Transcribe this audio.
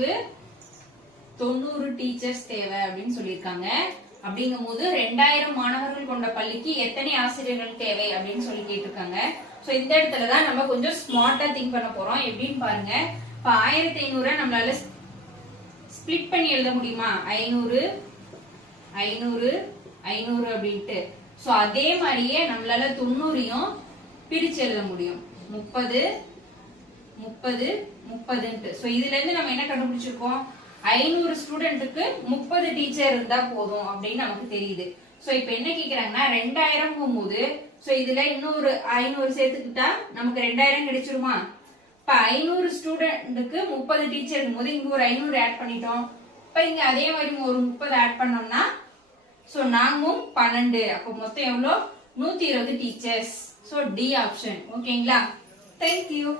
நமக்கு 90 டீச்சர்ஸ் தேவை அப்படின்னு சொல்லியிருக்காங்க. அப்படிங்கும் போது 2000 மாணவர்கள் கொண்ட பள்ளிக்கு எத்தனை ஆசிரியர்கள் தேவை அப்படின்னு சொல்லி கேட்டிருக்காங்க. சோ இந்த இடத்துலதான் நம்ம கொஞ்சம் ஸ்மார்ட்டா திங்க் பண்ண போறோம். எப்படின்னு பாருங்க. இப்ப 1500 நம்மளால ஸ்பிளிட் பண்ணி எழுத முடியுமா? 500 500 500 அப்படின்ட்டு. சோ அதே மாதிரியே நம்மளால 90யும் பிரிச்சு எழுத முடியும். 30 30 30ன்ட்டு. சோ இதுல இருந்து நம்ம என்ன கண்டுபிடிச்சிருக்கோம்? 500 ஸ்டூடெண்ட்டுக்கு 30 டீச்சர் இருந்தா போதும் அப்படின்னு நமக்கு தெரியுது. சோ இப்ப என்ன கேக்குறாங்கன்னா 2000 போது சோ இதுல இன்னொரு 500 சேர்த்துக்கிட்டா நமக்கு 2000 கிடைச்சிருமா? இப்ப 500 ஸ்டூடெண்ட்டுக்கு 30 டீச்சர் இருக்கும்போது இங்க ஒரு 500 ஆட் பண்ணிட்டோம். இப்ப இங்க அதே மாதிரி ஒரு 30 ஆட் பண்ணோம்னா சோ நாமும் 12. அப்ப மொத்தம் எவ்வளவு? 120 டீச்சர்ஸ். So D option. ஓகேங்களா? தேங்க்யூ.